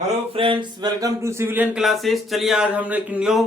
Hello friends, welcome to civilian classes. चलिए आज हम एक न्यू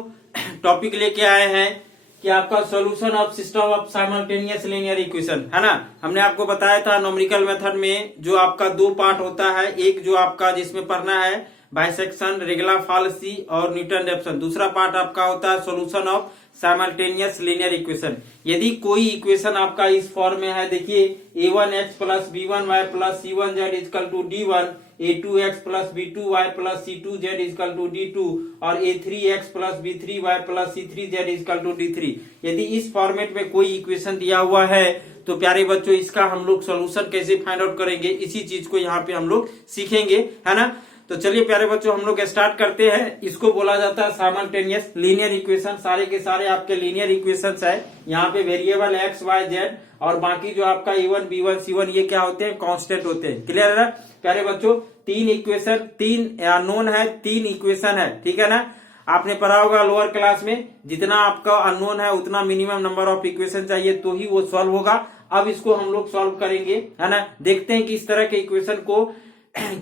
टॉपिक लेके आए हैं कि आपका solution of system of simultaneous linear equation है ना। हमने आपको बताया था न्यूमेरिकल मेथड में जो आपका दो पार्ट होता है, एक जो आपका जिसमें पढ़ना है बाइसेक्शन, रेगुलर फाल्सी और न्यूटन रेफसन। दूसरा पार्ट आपका होता है solution of simultaneous linear equation. यदि कोई इक्वेशन आपका इस फॉर्म में है, देखिए a1x plus b1y plus c1z is equal to d1, a2x plus b2y plus c2z is equal to d2 और a3x plus b3y plus c3z is equal to d3। यदि इस फॉर्मेट में कोई इक्वेशन दिया हुआ है तो प्यारे बच्चों इसका हम लोग सोल्यूशन कैसे फाइंड आउट करेंगे, इसी चीज को यहाँ पे हम लोग सीखेंगे, है ना। तो चलिए प्यारे बच्चों हम लोग स्टार्ट करते हैं। इसको बोला जाता है साइमल्टेनियस लीनियर इक्वेशन। सारे के सारे आपके लीनियर इक्वेशंस है। यहाँ पे वेरिएबल एक्स वाई जेड और बाकी जो आपका e1 b1 c1 ये क्या होते हैं, कांस्टेंट होते हैं। क्लियर है ना प्यारे बच्चों। तीन इक्वेशन, तीन अननोन है, तीन इक्वेशन है, ठीक है ना। आपने पढ़ा होगा लोअर क्लास में, जितना आपका अननोन है उतना मिनिमम नंबर ऑफ इक्वेशन चाहिए तो ही वो सॉल्व होगा। अब इसको हम लोग सॉल्व करेंगे, है ना। देखते हैं कि इस तरह के इक्वेशन को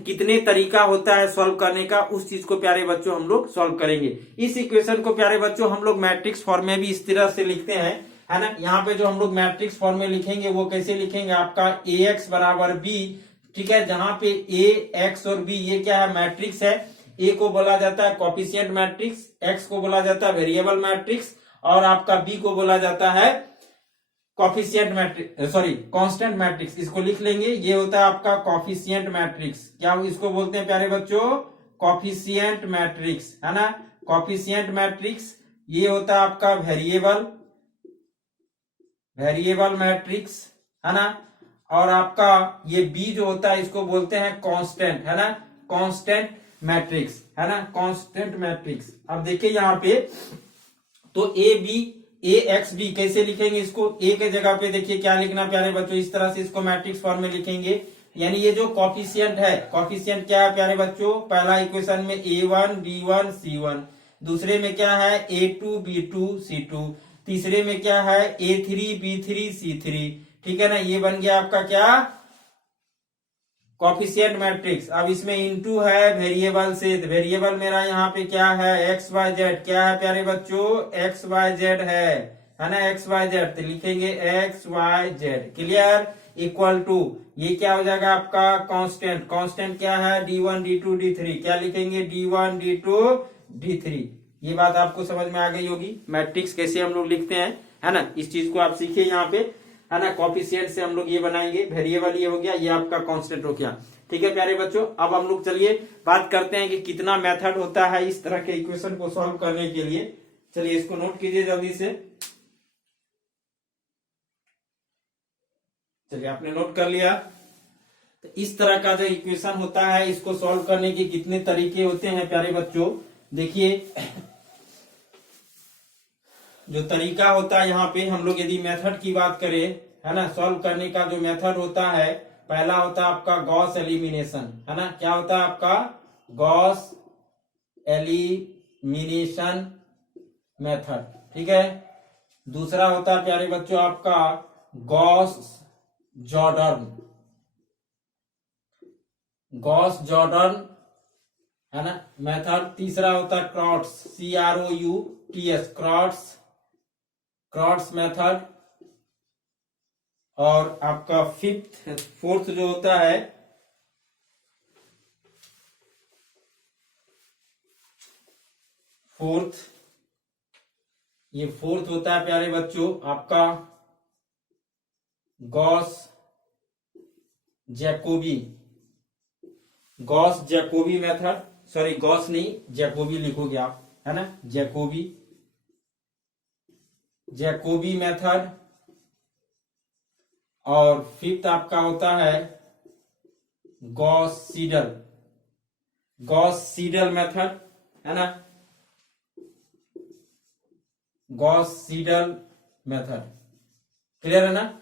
कितने तरीका होता है सॉल्व करने का, उस चीज को प्यारे बच्चों हम लोग सॉल्व करेंगे। इस इक्वेशन को प्यारे बच्चों हम लोग मैट्रिक्स फॉर्म में भी इस तरह से लिखते हैं, है ना। यहाँ पे जो हम लोग मैट्रिक्स फॉर्म में लिखेंगे वो कैसे लिखेंगे, आपका ax बराबर b, ठीक है। जहां पे a, x और b ये क्या है, मैट्रिक्स है। a को बोला जाता है कोफिशिएंट मैट्रिक्स, x को बोला जाता है वेरिएबल मैट्रिक्स और आपका b को बोला जाता है coefficient matrix, sorry constant matrix. इसको लिख लेंगे, ये होता है आपका कॉफिशिएंट मैट्रिक्स। क्या इसको बोलते हैं प्यारे बच्चों, कॉफिशिएंट मैट्रिक्स, है ना। कॉफिशिएंट मैट्रिक्स ये होता है आपका वेरिएबल मैट्रिक्स, है ना। और आपका ये बी जो होता है इसको बोलते हैं कांस्टेंट, है ना, कांस्टेंट मैट्रिक्स, है ना, कांस्टेंट मैट्रिक्स। अब देखिए यहाँ पे तो ए एक्स बी कैसे लिखेंगे इसको, ए के जगह पे देखिए क्या लिखना प्यारे बच्चों, इस तरह से इसको मैट्रिक्स फॉर्म में लिखेंगे। यानी ये जो कॉफिशिएंट है, कॉफिशिएंट क्या है प्यारे बच्चों, पहला इक्वेशन में a1 b1 c1, दूसरे में क्या है a2 b2 c2, तीसरे में क्या है a3 b3 c3, ठीक है ना। ये बन गया आपका क्या, कॉफिशिएंट मैट्रिक्स। अब इसमें इनटू है वेरिएबल से, वेरिएबल मेरा यहाँ पे क्या है एक्स वाई जेड, क्या है प्यारे बच्चों एक्स वाई जेड है ना, एक्स वाई जेड। तो लिखेंगे x y z, clear, equal to ये क्या हो जाएगा आपका कांस्टेंट, कांस्टेंट क्या है d1 d2 d3, क्या लिखेंगे d1 d2 d3। ये बात आपको समझ में आ गई होगी, मैट्रिक्स कैसे हम लोग लिखते हैं, है ना। इस चीज को आप सीखिए यहाँ पे, है ना। कॉफिशिएंट से हम लोग ये बनाएंगे, वेरिएबल ये हो गया, ये आपका कांस्टेंट हो गया, ठीक है प्यारे बच्चों। अब हम लोग चलिए बात करते हैं कि कितना मेथड होता है इस तरह के इक्वेशन को सॉल्व करने के लिए। चलिए इसको नोट कीजिए जल्दी से। चलिए आपने नोट कर लिया। तो इस तरह का जो इक्वेशन होता है इसको सॉल्व करने के कितने तरीके होते हैं प्यारे बच्चों, देखिए जो तरीका होता है यहाँ पे हम लोग यदि मेथड की बात करें, है ना, सॉल्व करने का जो मेथड होता है, पहला होता है आपका गॉस एलिमिनेशन, है ना। क्या होता है आपका गॉस एलिमिनेशन मेथड, ठीक है। दूसरा होता है प्यारे बच्चों आपका गॉस जॉर्डन, है ना, मेथड। तीसरा होता है क्रॉट्स, CROUTS, क्रॉट्स मेथड। और आपका फोर्थ जो होता है ये फोर्थ होता है प्यारे बच्चों आपका Gauss Jacobi method, sorry Gauss नहीं जैकोबी लिखोगे आप, है ना, जैकोबी मेथड। और फिफ्थ आपका होता है गॉस सीडल मेथड, है ना, गॉस सीडल मेथड, क्लियर है ना।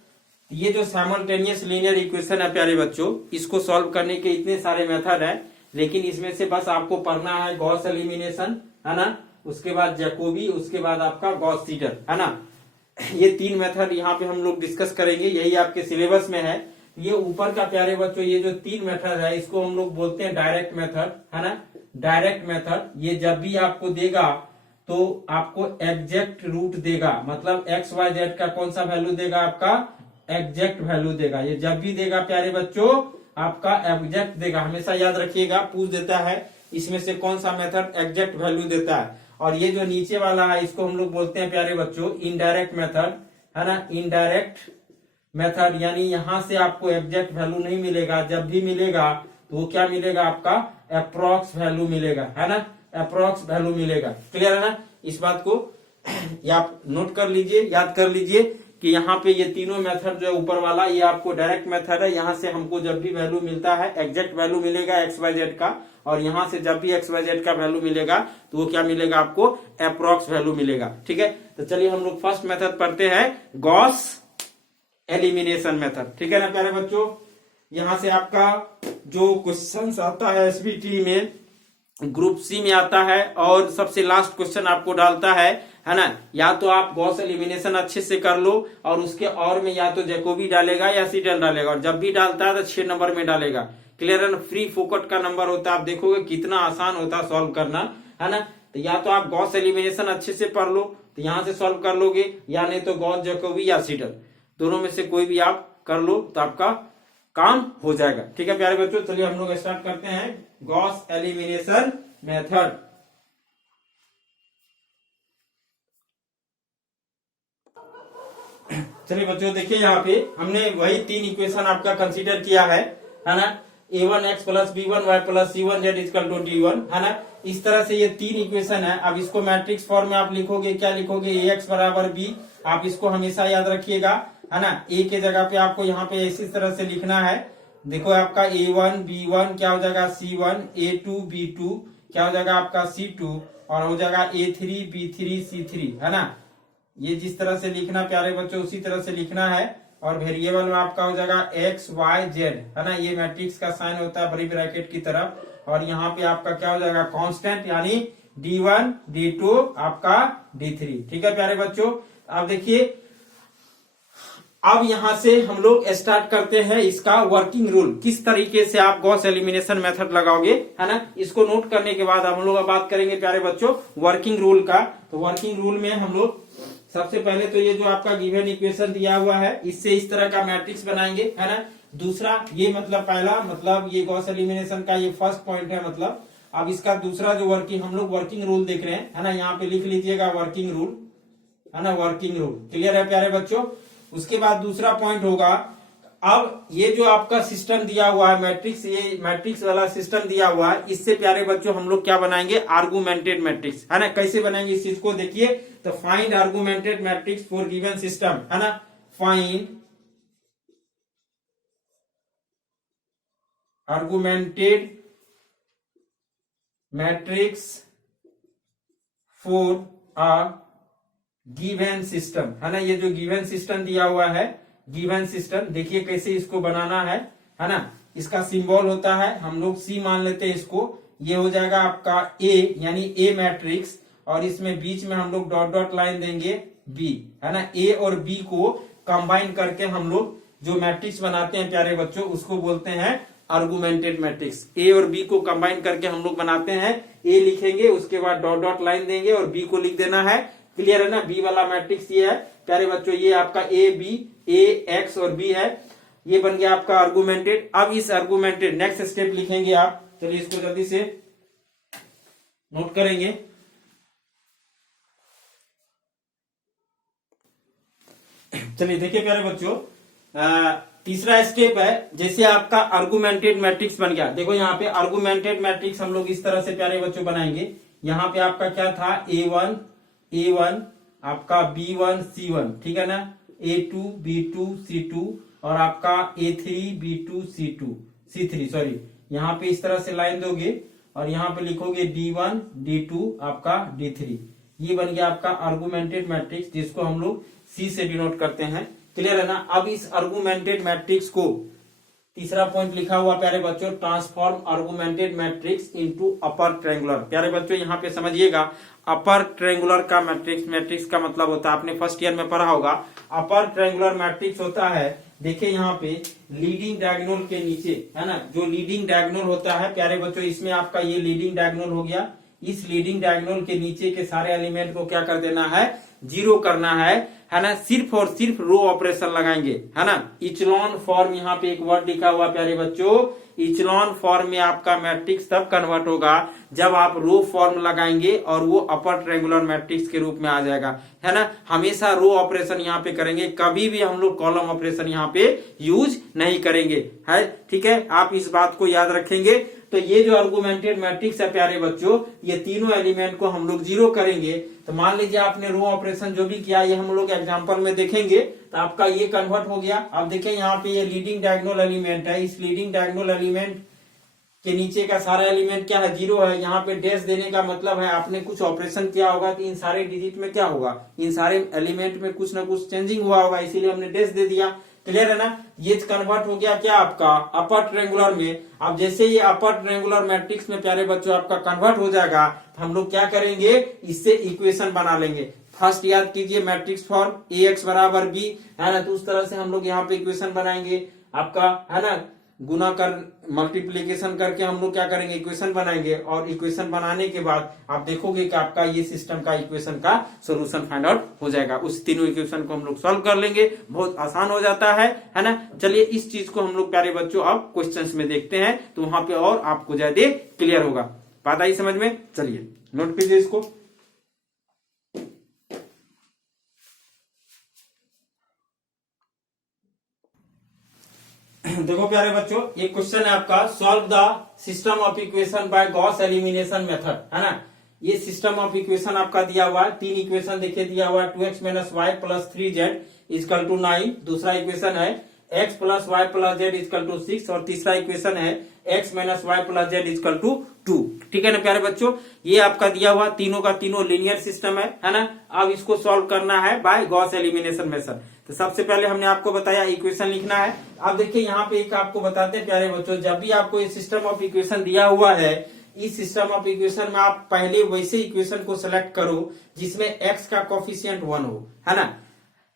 ये जो साइमल्टेनियस लीनियर इक्वेशन है प्यारे बच्चों, इसको सॉल्व करने के इतने सारे मेथड है, लेकिन इसमें से बस आपको पढ़ना है गॉस एलिमिनेशन, है ना, उसके बाद जैकोबी, उसके बाद आपका गॉस सीडल, है ना। ये तीन मेथड यहाँ पे हम लोग डिस्कस करेंगे, यही आपके सिलेबस में है। ये ऊपर का प्यारे बच्चों ये जो 3 मेथड है इसको हम लोग बोलते हैं डायरेक्ट मेथड, है ना। डायरेक्ट मेथड ये जब भी आपको देगा तो आपको एग्जैक्ट रूट देगा, मतलब एक्स वाई जेड का कौन सा वैल्यू देगा, आपका एग्जैक्ट वैल्यू देगा। ये जब भी देगा प्यारे बच्चों आपका एग्जैक्ट देगा, हमेशा याद रखिएगा। पूछ देता है इसमें से कौन सा मेथड एग्जैक्ट वैल्यू देता है। और ये जो नीचे वाला है इसको हम लोग बोलते हैं प्यारे बच्चों इनडायरेक्ट मेथड, है ना। इनडायरेक्ट मेथड यानी यहां से आपको एग्जैक्ट वैल्यू नहीं मिलेगा, जब भी मिलेगा तो वो क्या मिलेगा, आपका अप्रोक्स वैल्यू मिलेगा, है ना। अप्रोक्स वैल्यू मिलेगा। क्लियर है ना। इस बात को आप नोट कर लीजिए, याद कर लीजिए कि यहाँ पे ये तीनों मेथड जो है ऊपर वाला ये आपको डायरेक्ट मेथड है। यहाँ से हमको जब भी वैल्यू मिलता है एग्जैक्ट वैल्यू मिलेगा एक्स वाई जेड का, और यहाँ से जब भी एक्स वाई जेड का वैल्यू मिलेगा तो वो क्या मिलेगा, आपको अप्रोक्स वैल्यू मिलेगा। ठीक है, तो चलिए हम लोग फर्स्ट मेथड पढ़ते हैं, गॉस एलिमिनेशन मेथड। ठीक है ना प्यारे बच्चों। यहां से आपका जो क्वेश्चन आता है एसबीटी में, ग्रुप सी में आता है, और सबसे लास्ट क्वेश्चन आपको डालता है ना। या तो आप गॉस एलिमिनेशन अच्छे से कर लो और उसके और में या तो जैकोबी डालेगा या सीडल डालेगा, और जब भी डालता है तो 6 नंबर में डालेगा। क्लियर है ना। फ्री फोकट का नंबर होता है, आप देखोगे कितना आसान होता है सॉल्व करना, है ना। तो या तो आप गॉस एलिमिनेशन अच्छे से पढ़ लो तो यहां से सॉल्व कर लोगे, या नहीं तो गॉस जैकोबी या सीडल, दोनों में से कोई भी आप कर लो तो आपका काम हो जाएगा। ठीक है प्यारे बच्चों, चलिए हम लोग स्टार्ट करते हैं गॉस एलिमिनेशन मेथड। चलिए बच्चों देखिए यहाँ पे हमने वही 3 इक्वेशन आपका कंसीडर किया है ना। a1x plus b1y plus c1z equal to d1, है ना। इस तरह से ये 3 इक्वेशन है। अब इसको मैट्रिक्स फॉर्म में आप लिखोगे, क्या लिखोगे, ax बराबर b। आप इसको हमेशा याद रखिएगा, है ना। a के जगह पे आपको यहाँ पे इसी तरह से लिखना है। देखो आपका a1 b1 क्या हो जाएगा c1, a2 b2 क्या हो जाएगा आपका c2, और हो जाएगा a3 b3 c3, है ना। ये जिस तरह से लिखना प्यारे बच्चों उसी तरह से लिखना है। और वेरिएबल में आपका हो जाएगा एक्स वाई जेड, है ना। ये मैट्रिक्स का साइन होता है बड़ी ब्रैकेट की तरफ, और यहाँ पे आपका क्या हो जाएगा कांस्टेंट, यानी d1 d2 आपका d3। ठीक है प्यारे बच्चों। अब देखिए अब यहां से हम लोग स्टार्ट करते हैं इसका वर्किंग रूल, किस तरीके से आप गॉस एलिमिनेशन मेथड लगाओगे, है ना। इसको नोट करने के बाद हम लोग बात करेंगे प्यारे बच्चों वर्किंग रूल का। तो वर्किंग रूल में हम लोग सबसे पहले तो ये जो आपका गिवन इक्वेशन दिया हुआ है इससे इस तरह का मैट्रिक्स बनाएंगे, है ना। दूसरा ये मतलब पहला मतलब ये गॉस एलिमिनेशन का ये फर्स्ट पॉइंट है मतलब। अब इसका दूसरा जो वर्किंग हम लोग वर्किंग रूल देख रहे हैं, है ना। यहाँ पे लिख लीजिएगा वर्किंग रूल, है ना, वर्किंग रूल। क्लियर है प्यारे बच्चों। उसके बाद दूसरा पॉइंट होगा, अब ये जो आपका सिस्टम दिया हुआ है मैट्रिक्स, ये मैट्रिक्स वाला सिस्टम दिया हुआ है, इससे प्यारे बच्चों हम लोग क्या बनाएंगे, आर्गुमेंटेड मैट्रिक्स, है ना। कैसे बनाएंगे इस चीज को देखिए, तो find argumented matrix for given system, है ना। Find argumented matrix for a given system, है ना। ये जो गिवन सिस्टम दिया हुआ है, गिवन सिस्टम देखिए कैसे इसको बनाना है ना। इसका सिंबल होता है, हम लोग सी मान लेते हैं इसको। ये हो जाएगा आपका ए, यानी ए मैट्रिक्स, और इसमें बीच में हम लोग डॉट डॉट लाइन देंगे बी, है ना। ए और बी को कंबाइन करके हम लोग जो मैट्रिक्स बनाते हैं प्यारे बच्चों उसको बोलते हैं आर्गुमेंटेड मैट्रिक्स। ए और बी को कंबाइन करके हम लोग बनाते हैं, ए लिखेंगे उसके बाद डॉट डॉट लाइन देंगे और बी को लिख देना है। क्लियर है ना। बी वाला मैट्रिक्स ये है प्यारे बच्चों, ये आपका ए बी, ए एक्स और बी है, ये बन गया आपका आर्गुमेंटेड। अब इस आर्गुमेंटेड नेक्स्ट स्टेप लिखेंगे आप, चलिए इसको जल्दी से नोट करेंगे। चलिए देखिए प्यारे बच्चों, तीसरा स्टेप है, जैसे आपका आर्गुमेंटेड मैट्रिक्स बन गया। देखो यहाँ पे आर्गुमेंटेड मैट्रिक्स हम लोग इस तरह से प्यारे बच्चों बनाएंगे। यहाँ पे आपका क्या था, A1 आपका B1 C1, ठीक है ना, A2 B2 C2 और आपका A3 B2 C3 सॉरी। यहाँ पे इस तरह से लाइन दोगे और यहाँ पे लिखोगे D1 D2 आपका D3। ये बन गया आपका आर्गुमेंटेड मैट्रिक्स, जिसको हम लोग C से डिनोट करते हैं। क्लियर है ना। अब इस आर्गुमेंटेड मैट्रिक्स को, तीसरा पॉइंट लिखा हुआ प्यारे बच्चों, transform argumented matrix into upper triangular. प्यारे बच्चों यहाँ पे समझिएगा, अपर ट्रायंगुलर का मैट्रिक्स का मतलब होता है, आपने फर्स्ट ईयर में पढ़ा होगा, अपर ट्रायंगुलर मैट्रिक्स होता है देखिए यहाँ पे लीडिंग डायगोनल के नीचे, है ना, जो लीडिंग डायगोनल होता है प्यारे बच्चों, इसमें आपका ये लीडिंग डायगोनल हो गया। इस लीडिंग डायगोनल के नीचे के सारे एलिमेंट को क्या कर देना है, जीरो करना है ना। सिर्फ और सिर्फ रो ऑपरेशन लगाएंगे, है ना। इचलॉन फॉर्म, यहाँ पे एक वर्ड लिखा हुआ प्यारे बच्चों, इचलॉन फॉर्म में आपका मैट्रिक्स तब कन्वर्ट होगा जब आप रो फॉर्म लगाएंगे और वो अपर ट्रायंगुलर मैट्रिक्स के रूप में आ जाएगा, है ना। हमेशा रो ऑपरेशन यहाँ पे करेंगे, कभी भी हम लोग कॉलम ऑपरेशन यहाँ पे यूज नहीं करेंगे, है, ठीक है। आप इस बात को याद रखेंगे। तो ये जो आर्गुमेंटेड मैट्रिक्स है प्यारे बच्चों, ये तीनों एलिमेंट को हम लोग जीरो करेंगे। तो मान लीजिए आपने रो ऑपरेशन जो भी किया, ये हम लोग एग्जांपल में देखेंगे, तो आपका ये कन्वर्ट हो गया। आप देखें यहाँ पे ये लीडिंग डायगोनल एलिमेंट है, इस लीडिंग डायगोनल एलिमेंट के नीचे का सारा एलिमेंट क्या है, जीरो है। यहाँ पे डैश देने का मतलब है आपने कुछ ऑपरेशन किया होगा तो इन सारे डिजिट में क्या होगा, इन सारे एलिमेंट में कुछ ना कुछ चेंजिंग हुआ होगा, इसीलिए हमने डैश दे दिया। क्लियर है ना। ये कन्वर्ट हो गया क्या आपका अपर ट्रायंगुलर में। अब जैसे ये अपर ट्रायंगुलर मैट्रिक्स में प्यारे बच्चों आपका कन्वर्ट हो जाएगा, तो हम लोग क्या करेंगे, इससे इक्वेशन बना लेंगे। फर्स्ट याद कीजिए मैट्रिक्स फॉर्म ax बराबर b, है ना। तो उस तरह से हम लोग यहाँ पे इक्वेशन बनाएंगे आपका, है ना। गुना कर मल्टीप्लीकेशन करके हम लोग क्या करेंगे, इक्वेशन बनाएंगे। और इक्वेशन बनाने के बाद आप देखोगे कि आपका ये सिस्टम का इक्वेशन का सोल्यूशन फाइंड आउट हो जाएगा। उस तीनों इक्वेशन को हम लोग सॉल्व कर लेंगे, बहुत आसान हो जाता है ना। चलिए इस चीज को हम लोग प्यारे बच्चों अब क्वेश्चंस में देखते हैं, तो वहां पे और आपको ज्यादा क्लियर होगा। बात आई समझ में। चलिए नोट कीजिए इसको। देखो प्यारे बच्चों, ये क्वेश्चन है आपका, solve the system of equation by Gauss elimination method, है ना। ये सिस्टम ऑफ इक्वेशन आपका दिया हुआ है, तीन इक्वेशन देखिए दिया हुआ है, 2x minus y plus 3z equal to 9। दूसरा इक्वेशन है x plus y plus z equal to 6, और तीसरा इक्वेशन है x minus y plus z equal to 2। ठीक है ना प्यारे बच्चों, ये आपका दिया हुआ तीनों का तीनों लीनियर सिस्टम है ना। अब इसको सॉल्व करना है बाय गॉस एलिमिनेशन मेथड। तो सबसे पहले हमने आपको बताया इक्वेशन लिखना है। अब देखिए यहाँ पे एक आपको बताते हैं प्यारे बच्चों, जब भी आपको ये सिस्टम ऑफ इक्वेशन दिया हुआ है, इस सिस्टम ऑफ इक्वेशन में आप पहले वैसे इक्वेशन को सिलेक्ट करो जिसमें x का कोफिशिएंट 1 हो, है ना।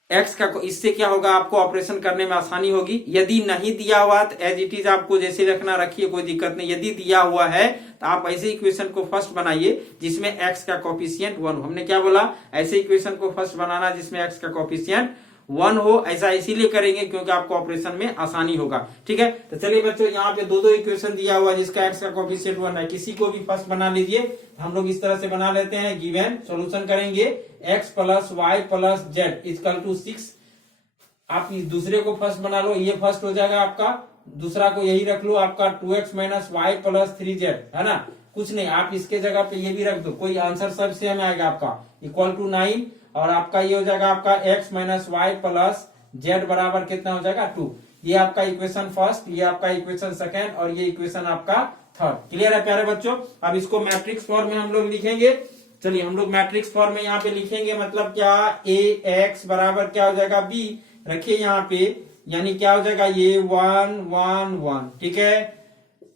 x का, इससे क्या होगा, आपको ऑपरेशन करने में आसानी होगी। यदि नहीं दिया हुआ तो एज इट इज आपको जैसे रखना रखिए, कोई दिक्कत नहीं। यदि दिया हुआ है तो आप ऐसे इक्वेशन को फर्स्ट बनाइए जिसमें x का कोफिशिएंट 1 हो। हमने क्या बोला, ऐसे इक्वेशन को फर्स्ट बनाना जिसमें x का कोफिशिएंट 1 हो। ऐसा इसीलिए करेंगे क्योंकि आपको ऑपरेशन में आसानी होगा। ठीक है, तो चलिए बच्चों, यहाँ पे दो इक्वेशन दिया हुआ है जिसका x का कोफिशिएंट 1 है, किसी को भी फर्स्ट बना लीजिए। हम लोग इस तरह से बना लेते हैं, गिवन सॉल्यूशन करेंगे x plus y plus z equal to 6। आप इस दूसरे को फर्स्ट बना लो, ये फर्स्ट हो जाएगा आपका। दूसरा को यही रख लो आपका 2x minus y plus 3z, है ना। कुछ नहीं, आप इसके जगह पे ये भी रख दो, कोई आंसर सब सेम आएगा आपका, इक्वल टू 9। और आपका ये हो जाएगा आपका x minus y plus z बराबर कितना हो जाएगा 2। ये आपका इक्वेशन फर्स्ट, ये आपका इक्वेशन सेकेंड, और ये इक्वेशन आपका थर्ड। क्लियर है प्यारे बच्चों। अब इसको मैट्रिक्स फॉर्म में हम लोग लिखेंगे। चलिए हम लोग मैट्रिक्स फॉर्म में यहाँ पे लिखेंगे, मतलब क्या, ax बराबर क्या हो जाएगा b, रखिए यहाँ पे, यानी क्या हो जाएगा, ये 1 1 1, ठीक है।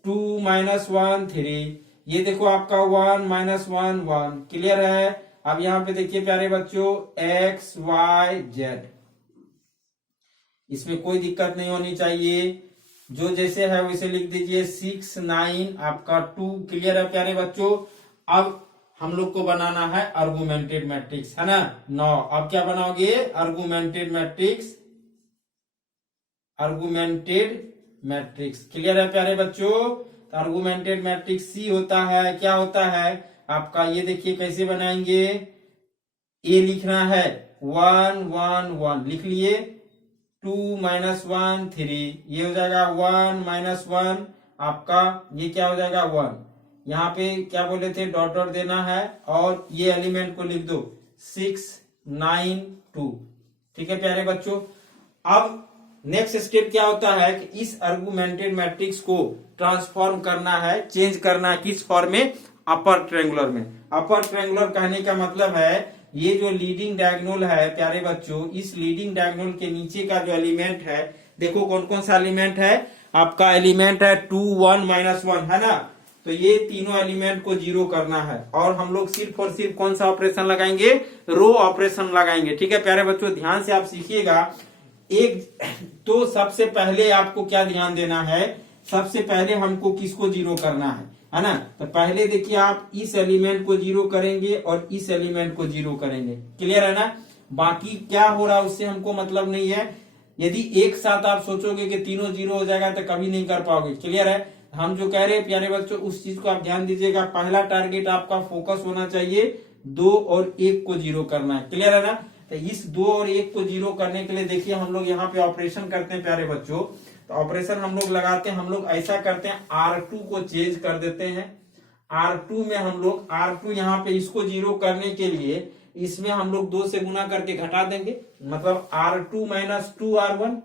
2 माइनस 1 3, ये देखो आपका 1 माइनस 1 1। क्लियर है। अब यहाँ पे देखिए प्यारे बच्चों, x y z, इसमें कोई दिक्कत नहीं होनी चाहिए, जो जैसे है वैसे लिख दीजिए। 6 9 आपका 2। क्लियर है प्यारे बच्चों। अब हम लोग को बनाना है आर्गुमेंटेड मैट्रिक्स, है ना। 9, अब क्या बनाओगे, augmented matrix, augmented matrix. Clear है प्यारे बच्चों। तो आर्गुमेंटेड मैट्रिक्स C होता है, क्या होता है आपका, ये देखिए कैसे बनाएंगे। A लिखना है 1 1 1, लिख लिए। 2 माइनस 1 3, ये हो जाएगा 1 माइनस 1 आपका, ये क्या हो जाएगा 1। यहाँ पे क्या बोले थे, डॉट डॉट देना है, और ये एलिमेंट को लिख दो 6 9 2। ठीक है प्यारे बच्चों। अब नेक्स्ट स्टेप क्या होता है कि इस आर्गुमेंटेड मैट्रिक्स को ट्रांसफॉर्म करना है, चेंज करना है, किस फॉर्म में, अपर ट्रायंगुलर में। अपर ट्रायंगुलर कहने का मतलब है, ये जो लीडिंग डायगोनल है प्यारे बच्चों, इस लीडिंग डायगोनल के नीचे का जो एलिमेंट है, देखो कौन कौन सा एलिमेंट है आपका, एलिमेंट है 2 1 माइनस 1, है ना। तो ये तीनों एलिमेंट को जीरो करना है, और हम लोग सिर्फ और सिर्फ कौन सा ऑपरेशन लगाएंगे, रो ऑपरेशन लगाएंगे। ठीक है प्यारे बच्चों, ध्यान से आप सीखिएगा। एक तो सबसे पहले आपको क्या ध्यान देना है, सबसे पहले हमको किसको जीरो करना है ना। तो पहले देखिए आप इस एलिमेंट को जीरो करेंगे और इस एलिमेंट को जीरो करेंगे, क्लियर है ना। बाकी क्या हो रहा है उससे हमको मतलब नहीं है। यदि एक साथ आप सोचोगे कि तीनों जीरो हो जाएगा तो कभी नहीं कर पाओगे, क्लियर है। हम जो कह रहे हैं प्यारे बच्चों उस चीज को आप ध्यान दीजिएगा। पहला टारगेट आपका फोकस होना चाहिए 2 और 1 को जीरो करना है, क्लियर है ना। तो इस 2 और 1 को जीरो करने के लिए देखिए हम लोग यहाँ पे ऑपरेशन करते हैं प्यारे बच्चों। तो ऑपरेशन हम लोग लगाते हैं, हम लोग ऐसा करते हैं R2 को चेंज कर देते हैं। R2 में हम लोग R2 यहाँ पे इसको जीरो करने के लिए इसमें हम लोग 2 से गुना करके घटा देंगे, मतलब R2 माइनस 2R1।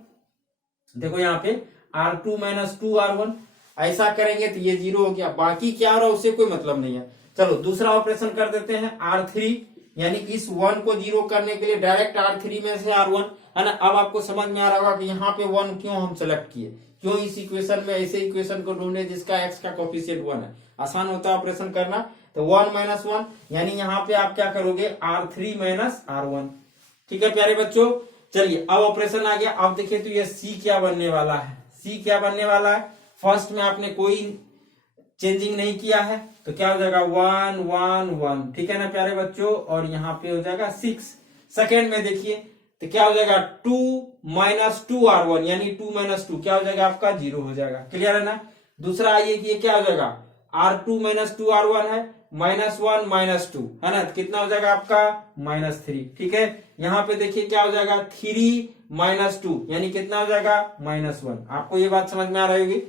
देखो यहाँ पे R2 माइनस 2R1 ऐसा करेंगे तो ये जीरो हो गया। बाकी क्या हो रहा है उससे कोई मतलब नहीं है। चलो दूसरा ऑपरेशन कर देते हैं R3, यानी कि इस 1 को जीरो करने के लिए डायरेक्ट R3 में से R1 है ना। अब आपको समझ में आ रहा होगा कि यहाँ पे 1 क्यों हम सेलेक्ट किए, क्यों इस इक्वेशन में ऐसे इक्वेशन को ढूंढे जिसका x का कोफिशिएंट 1 है। आसान होता है ऑपरेशन करना। तो 1 माइनस 1 यानी यहाँ पे आप क्या करोगे R3 माइनस R1, ठीक है प्यारे बच्चों। चलिए अब ऑपरेशन आ गया। अब देखिए तो ये C क्या बनने वाला है, C क्या बनने वाला है। फर्स्ट में आपने कोई चेंजिंग नहीं किया है तो क्या हो जाएगा 1 1 1, ठीक है ना प्यारे बच्चों। और यहाँ पे हो जाएगा 6। सेकेंड में देखिए तो क्या हो जाएगा 2 माइनस 2R1 यानी 2 माइनस 2 क्या हो जाएगा आपका 0 हो जाएगा, क्लियर है ना। दूसरा आइए कि ये क्या हो जाएगा R2 माइनस 2R1 है, माइनस 1 माइनस 2 है ना। कितना हो जाएगा आपका -3, ठीक है। यहाँ पे देखिए क्या हो जाएगा 3 माइनस 2 यानी कितना हो जाएगा -1। आपको ये बात समझ में आ रही होगी।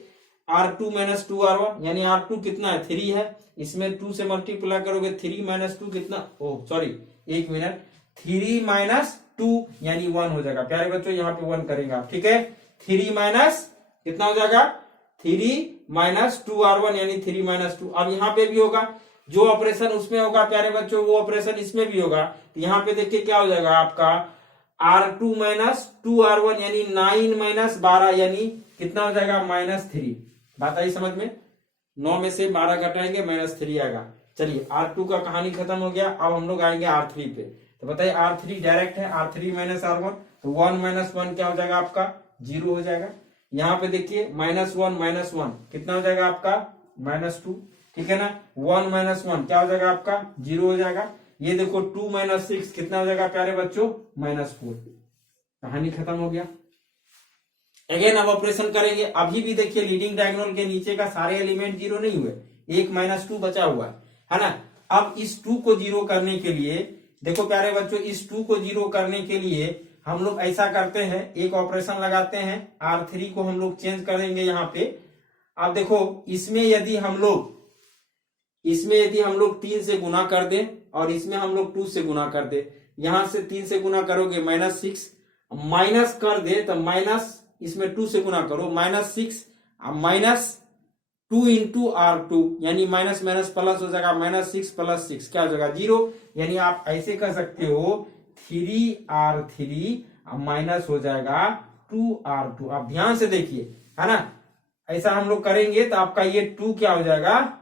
R2 माइनस 2R1 यानी R2 कितना है 3 है, इसमें 2 से मल्टीप्लाई करोगे 3 माइनस 2 कितना, ओह सॉरी 1 मिनट, 3 माइनस 2 यानी 1 हो जाएगा प्यारे बच्चों। यहाँ पे 1 करेंगे आप, ठीक है। 3 माइनस कितना हो जाएगा 3 माइनस 2R1 यानी 3 माइनस 2। अब यहाँ पे भी होगा जो ऑपरेशन उसमें होगा प्यारे बच्चों वो ऑपरेशन इसमें भी होगा। तो यहाँ पे देखिए क्या हो जाएगा आपका R2 माइनस 2R1 यानी 9 माइनस 12 यानी कितना हो जाएगा -3। बात आई समझ में। 9 में से 12 घटाएंगे -3 आएगा। चलिए R2 का कहानी खत्म हो गया। अब हम लोग आएंगे R3 पे। तो बताइए R3 डायरेक्ट है, R3 माइनस R1 तो 1 माइनस 1 क्या हो जाएगा आपका 0 हो जाएगा। यहाँ पे देखिए -1 माइनस 1 कितना हो जाएगा आपका -2, ठीक है ना। 1 माइनस 1 क्या हो जाएगा आपका 0 हो जाएगा। ये देखो 2 माइनस 6 कितना हो जाएगा प्यारे बच्चों -4। कहानी खत्म हो गया। अगेन अब ऑपरेशन करेंगे। अभी भी देखिए लीडिंग डायगोनल के नीचे का सारे एलिमेंट जीरो नहीं हुए, 1 माइनस 2 बचा हुआ है ना। अब इस 2 को जीरो करने के लिए देखो प्यारे बच्चों, इस 2 को जीरो करने के लिए हम लोग ऐसा करते हैं, एक ऑपरेशन लगाते हैं। R3 को हम लोग चेंज करेंगे यहाँ पे। अब देखो इसमें यदि हम लोग 3 से गुना कर दें और इसमें हम लोग 2 से गुना कर दे, यहां से 3 से गुना करोगे -6, माइनस कर दे तो माइनस इसमें 2 से गुना करो -6 -2 इंटू R2 यानी माइनस माइनस प्लस हो जाएगा -6 प्लस 6 क्या हो जाएगा 0। यानी आप ऐसे कर सकते हो 3R3 माइनस हो जाएगा 2R2। आप ध्यान से देखिए है ना, ऐसा हम लोग करेंगे तो आपका ये 2 क्या हो जाएगा।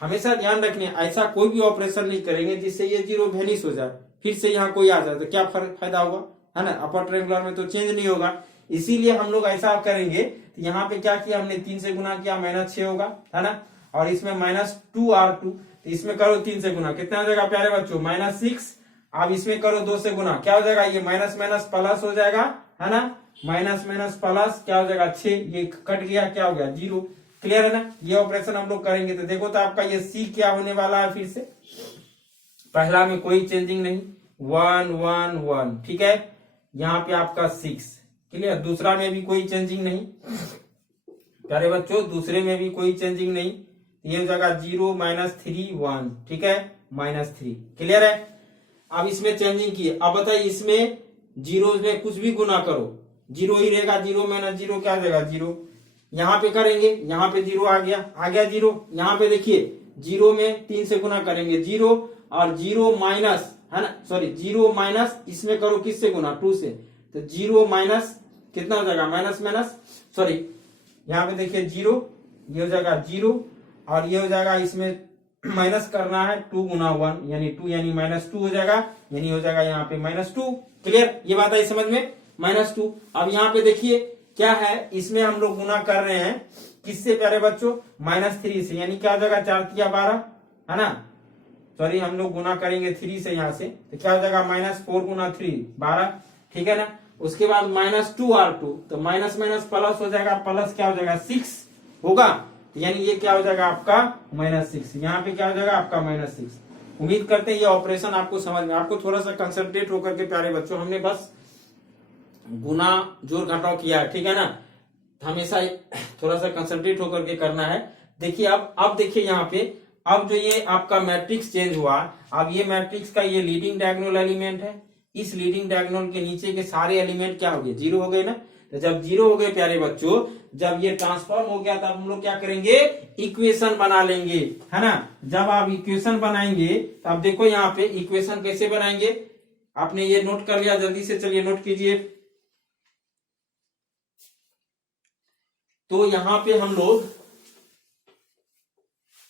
हमेशा ध्यान रखने ऐसा कोई भी ऑपरेशन नहीं करेंगे जिससे ये 0 वेनिश हो जाए, फिर से यहाँ कोई आ जाए तो क्या फायदा होगा, है ना। अपर ट्रायंगुलर में तो चेंज नहीं होगा, इसीलिए हम लोग ऐसा करेंगे। तो यहाँ पे क्या किया हमने 3 से गुना किया -6 होगा, है ना। और इसमें -2R2 तो इसमें करो 3 से गुना कितना हो जाएगा प्यारे बच्चों -6। अब इसमें करो 2 से गुना क्या हो जाएगा, ये माइनस माइनस प्लस हो जाएगा, है ना। माइनस माइनस प्लस क्या हो जाएगा 6, ये कट गया क्या हो गया 0। क्लियर है ना। ये ऑपरेशन हम लोग करेंगे तो देखो तो आपका ये C क्या होने वाला है। फिर से पहला में कोई चेंजिंग नहीं, 1 1 1, ठीक है। यहाँ पे आपका 6, क्लियर। दूसरा में भी कोई चेंजिंग नहीं प्यारे बच्चों, दूसरे में भी कोई चेंजिंग नहीं। ये हो जाएगा 0 -3 1, ठीक है -3, क्लियर है। अब इसमें चेंजिंग की, अब बताइए इसमें 0 में कुछ भी गुना करो 0 ही रहेगा, 0 माइनस 0 क्या हो जाएगा 0। यहाँ पे करेंगे, यहाँ पे 0 आ गया 0। यहाँ पे देखिए 0 में 3 से गुना करेंगे 0 और 0 माइनस, है ना, सॉरी 0 माइनस इसमें करो किससे गुना 2 से, तो 0 माइनस कितना हो जाएगा माइनस माइनस, सॉरी यहाँ पे देखिए 0, ये हो जाएगा 0 और ये हो जाएगा इसमें माइनस करना है 2 गुना 1 यानी 2 यानी -2 हो जाएगा, यानी हो जाएगा यहाँ पे -2। क्लियर, ये बात आई समझ में। -2। अब यहाँ पे देखिए क्या है, इसमें हम लोग गुना कर रहे हैं किससे प्यारे बच्चों, -3 से, यानी क्या हो जाएगा 4×3=12, है ना, सॉरी हम लोग गुना करेंगे 3 से यहाँ से, तो क्या हो जाएगा -4 × 3 12, ठीक है ना। उसके बाद -2r2, तो माइनस माइनस प्लस हो जाएगा, प्लस क्या हो जाएगा 6 होगा, यानी ये क्या हो जाएगा आपका -6, यहाँ पे क्या हो जाएगा आपका -6। उम्मीद करते हैं ये ऑपरेशन आपको समझ में, आपको थोड़ा सा कंसंट्रेट होकर के प्यारे बच्चों, हमने बस गुना जोड़ घटाव किया है, ठीक है ना, हमेशा थोड़ा सा कंसंट्रेट होकर के करना है। देखिए अब देखिए यहाँ पे, अब जो ये आपका मैट्रिक्स चेंज हुआ, अब ये मैट्रिक्स का ये लीडिंग डायगोनल एलिमेंट है, इस लीडिंग डायगोनल के नीचे के सारे एलिमेंट क्या हो गए, 0 हो गए ना। तो जब 0 हो गए प्यारे बच्चों, जब ये ट्रांसफॉर्म हो गया तब हम लोग क्या करेंगे, इक्वेशन बना लेंगे, है ना। जब आप इक्वेशन बनाएंगे तो अब देखो यहाँ पे इक्वेशन कैसे बनाएंगे, आपने ये नोट कर लिया, जल्दी से चलिए नोट कीजिए। तो यहाँ पे हम लोग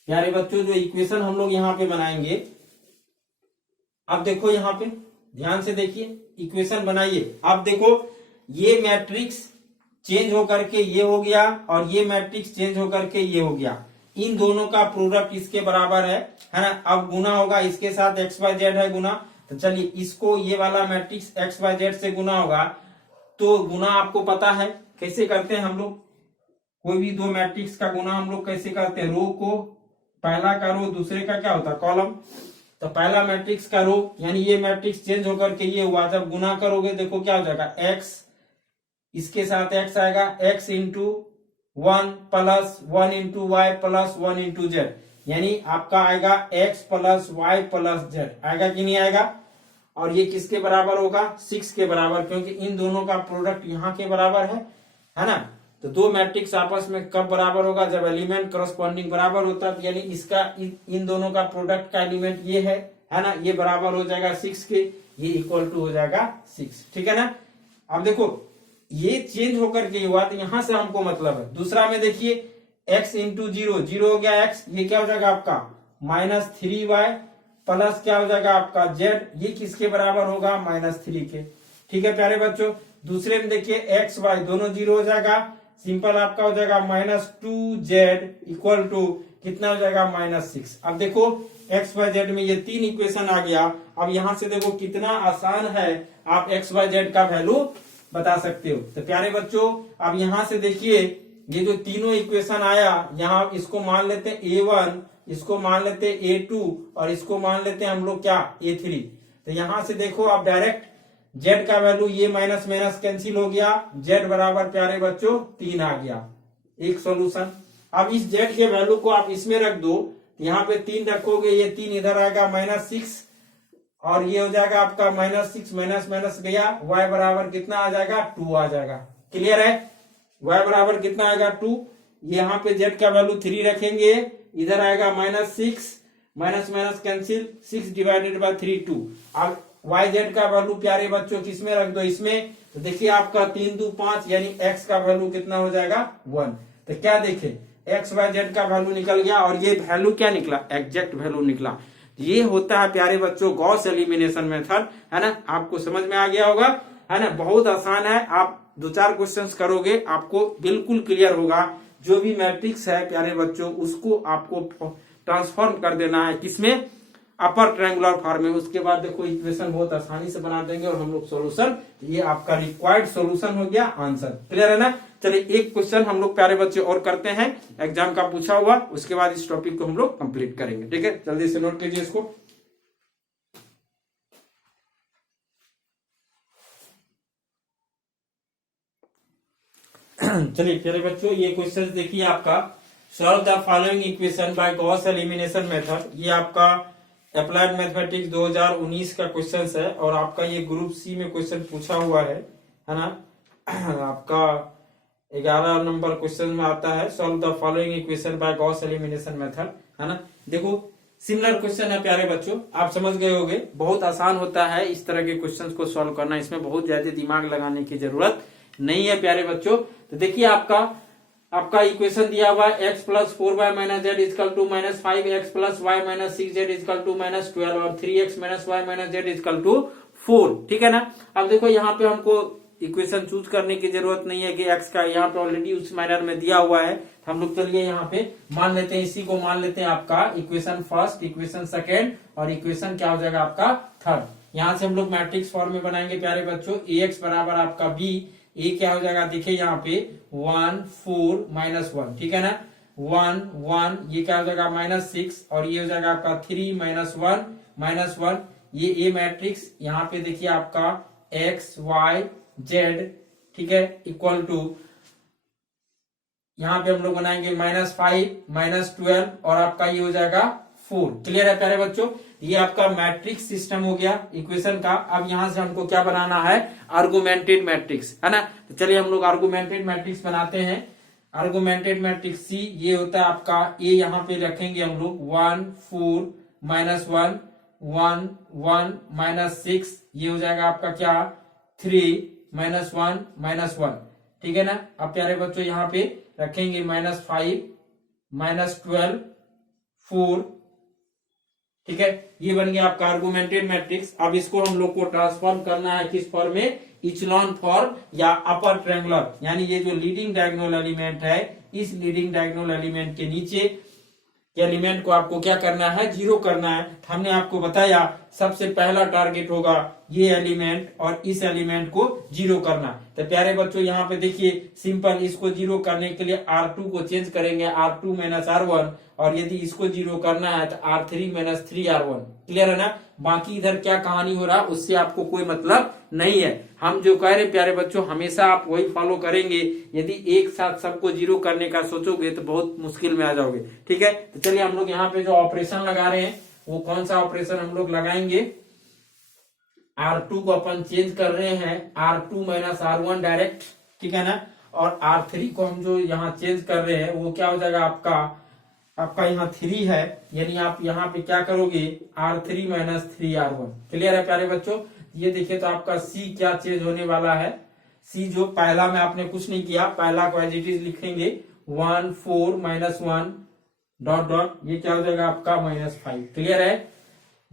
प्यारे बच्चों जो इक्वेशन हम लोग यहाँ पे बनाएंगे, अब देखो यहाँ पे ध्यान से देखिए, इक्वेशन बनाइए। अब देखो ये मैट्रिक्स चेंज होकर के ये हो गया और ये मैट्रिक्स चेंज होकर के ये हो गया, इन दोनों का प्रोडक्ट इसके बराबर है ना। अब गुना होगा इसके साथ, XYZ है गुना, तो चलिए इसको ये वाला मैट्रिक्स XYZ से गुना होगा। तो गुना आपको पता है कैसे करते हैं हम लोग, कोई भी दो मैट्रिक्स का गुना हम लोग कैसे करते हैं, रो को पहला का रो दूसरे का क्या होता है कॉलम, तो पहला मैट्रिक्स का रो, यानी ये मैट्रिक्स चेंज होकर के ये हुआ, जब गुना करोगे देखो क्या हो जाएगा, x इसके साथ x आएगा, x into 1 plus 1 into y plus 1 into z, यानी आपका आएगा x plus y plus z, आएगा कि नहीं आएगा। और ये किसके बराबर होगा, 6 के बराबर, क्योंकि इन दोनों का प्रोडक्ट यहाँ के बराबर है ना। तो दो मैट्रिक्स आपस में कब बराबर होगा, जब एलिमेंट करस्पॉन्डिंग बराबर होता है, यानी इसका इन दोनों का प्रोडक्ट का एलिमेंट ये है ना, ये बराबर हो जाएगा 6 के, ये इक्वल टू हो जाएगा 6, ठीक है ना। अब देखो ये चेंज होकर के हुआ, तो यहां से हमको मतलब है। दूसरा में देखिए x इंटू 0, 0 हो गया x, ये क्या हो जाएगा आपका -3y प्लस क्या हो जाएगा आपका z, ये किसके बराबर होगा -3 के, ठीक है प्यारे बच्चों। दूसरे में देखिए x y दोनों 0 हो जाएगा, सिंपल आपका हो जाएगा -2z इक्वल टू कितना हो जाएगा -6। अब देखो x y z में ये 3 इक्वेशन आ गया। अब यहां से देखो कितना आसान है, आप x y z का वैल्यू बता सकते हो। तो प्यारे बच्चों अब यहां से देखिए ये जो तीनों इक्वेशन आया, यहाँ इसको मान लेते हैं A1, इसको मान लेते हैं A2 और इसको मान लेते हैं हम लोग क्या A3। तो यहां से देखो आप डायरेक्ट z का वैल्यू, ये माइनस माइनस कैंसिल हो गया, z बराबर प्यारे बच्चों 3 आ गया, एक सॉल्यूशन। अब इस z के वैल्यू को आप इसमें रख दो, यहाँ पे 3 रखोगे, ये 3 इधर आएगा -6 और ये हो जाएगा आपका -6 माइनस माइनस गया, y बराबर कितना आ जाएगा 2 आ जाएगा। क्लियर है, y बराबर कितना आएगा 2, यहाँ पे z का वैल्यू 3 रखेंगे, इधर आएगा -6 minus minus cancel, 6 divided by 3 2। अब yz का वैल्यू प्यारे बच्चों किसमें रख दो, इसमें, तो देखिए आपका 3 2 5, यानी x का वैल्यू कितना हो जाएगा 1। तो क्या देखे x y z का वैल्यू निकल गया और ये वैल्यू क्या निकला, एग्जैक्ट वैल्यू निकला। ये होता है प्यारे बच्चों गॉस एलिमिनेशन मेथड, है ना, आपको समझ में आ गया होगा, है ना, बहुत आसान है। आप 2-4 क्वेश्चंस करोगे आपको बिल्कुल क्लियर होगा। जो भी मैट्रिक्स है प्यारे बच्चों उसको आपको ट्रांसफॉर्म कर देना है किसमें, अपर ट्रायंगुलर फॉर्म में। उसके बाद देखो इक्वेशन बहुत आसानी से बना देंगे और हम लोग सॉल्यूशन, ये आपका रिक्वायर्ड सॉल्यूशन हो गया, आंसर। क्लियर है ना। चलिए एक क्वेश्चन हम लोग प्यारे बच्चे और करते हैं, एग्जाम का पूछा हुआ, उसके बाद इस टॉपिक को हम लोग कंप्लीट करेंगे, ठीक है। जल्दी से नोट कीजिए इसको। चलिए प्यारे बच्चों ये क्वेश्चन देखिए आपका, solve the following equation by Gauss elimination method. ये आपका अप्लाइड मैथमेटिक्स 2019 का क्वेश्चन है और आपका ये ग्रुप सी में क्वेश्चन पूछा हुआ है ना। आपका 11 नंबर क्वेश्चन में आता है, solve the following equation by Gauss elimination method, है ना। देखो सिमिलर क्वेश्चन है प्यारे बच्चों, आप समझ गए होंगे, बहुत आसान होता है इस तरह के क्वेश्चंस को सॉल्व करना, इसमें बहुत ज्यादा दिमाग लगाने की जरूरत नहीं है प्यारे बच्चों। तो देखिए आपका इक्वेशन दिया हुआ है x plus 4y minus z is equal to -5x plus y minus 6z is equal to -12 और 3x minus y minus z is equal to 4, ठीक है ना। अब देखो यहाँ पे हमको इक्वेशन चूज करने की जरूरत नहीं है कि एक्स का यहाँ पे ऑलरेडी उस मैनर में दिया हुआ है। तो हम लोग चलिए यहाँ पे मान लेते हैं, इसी को मान लेते हैं आपका इक्वेशन फर्स्ट, इक्वेशन सेकेंड और इक्वेशन क्या हो जाएगा आपका थर्ड। यहाँ से हम लोग मैट्रिक्स फॉर्म में बनाएंगे प्यारे बच्चों। ए एक्स बराबर आपका बी, ए क्या हो जाएगा देखिए यहाँ पे 1 4 -1, ठीक है ना, 1 1, ये क्या हो जाएगा -6 और ये हो जाएगा आपका 3 -1 ये ए मैट्रिक्स यहाँ पे देखिए आपका एक्स वाई जेड, ठीक है, इक्वल टू यहाँ पे हम लोग बनाएंगे -5 -12 और आपका ये हो जाएगा 4। क्लियर है प्यारे बच्चों, ये आपका मैट्रिक्स सिस्टम हो गया इक्वेशन का। अब यहां से हमको क्या बनाना है, आर्गुमेंटेड मैट्रिक्स, है ना। तो चलिए हम लोग आर्गुमेंटेड मैट्रिक्स बनाते हैं। आर्गुमेंटेड मैट्रिक्स सी ये होता है आपका, ए यहाँ पे रखेंगे हम लोग 1 4 -1 1 1 -6, ये हो जाएगा आपका क्या 3 -1 -1, ठीक है ना। अब प्यारे बच्चों यहाँ पे रखेंगे -5 -12 4, ठीक है, ये बन गया आपका आर्गुमेंटेड मैट्रिक्स। अब इसको हम लोग को ट्रांसफॉर्म करना है किस फॉर्म में, इचलॉन फॉर्म या अपर ट्रायंगुलर, यानी ये जो लीडिंग डायगोनल एलिमेंट है, इस लीडिंग डायगोनल एलिमेंट के नीचे के एलिमेंट को आपको क्या करना है, जीरो करना है। हमने आपको बताया सबसे पहला टारगेट होगा ये एलिमेंट और इस एलिमेंट को जीरो करना। तो प्यारे बच्चों यहाँ पे देखिए सिंपल, इसको जीरो करने के लिए R2 को चेंज करेंगे R2 - R1, और यदि इसको जीरो करना है तो R3 - 3R1। क्लियर है ना। बाकी इधर क्या कहानी हो रहा है उससे आपको कोई मतलब नहीं है। हम जो कह रहे प्यारे बच्चों हमेशा आप वही फॉलो करेंगे। यदि एक साथ सबको जीरो करने का सोचोगे तो बहुत मुश्किल में आ जाओगे, ठीक है। तो चलिए हम लोग यहाँ पे जो ऑपरेशन लगा रहे हैं वो कौन सा ऑपरेशन हम लोग लगाएंगे, R2 को अपन चेंज कर रहे हैं R2 - R1 डायरेक्ट, ठीक है ना। और R3 को हम जो यहाँ चेंज कर रहे हैं वो क्या हो जाएगा आपका यहाँ 3 है, यानी आप यहाँ पे क्या करोगे R3 - 3R1। क्लियर है प्यारे बच्चों। ये देखिए तो आपका C क्या चेंज होने वाला है, C जो पहला में आपने कुछ नहीं किया, पहला को एज इट इज लिखेंगे 1 4 -1 डॉट डॉट, ये क्या हो जाएगा आपका -5। क्लियर है।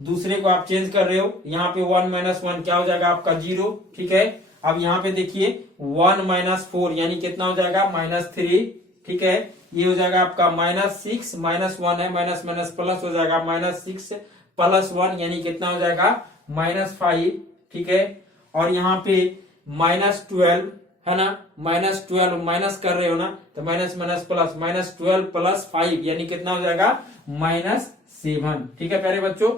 दूसरे को आप चेंज कर रहे हो, यहाँ पे 1 -1 क्या हो जाएगा आपका 0, ठीक है। अब यहाँ पे देखिए 1 -4 यानी कितना हो जाएगा -3, ठीक है। ये हो जाएगा आपका -6 -1 है, माइनस माइनस प्लस हो जाएगा -6 + 1 यानी कितना हो जाएगा -5, ठीक है। और यहाँ पे -12 है ना, -12 माइनस कर रहे हो ना, तो माइनस माइनस प्लस -12 + 5 यानी कितना हो जाएगा -7, ठीक है प्यारे बच्चों।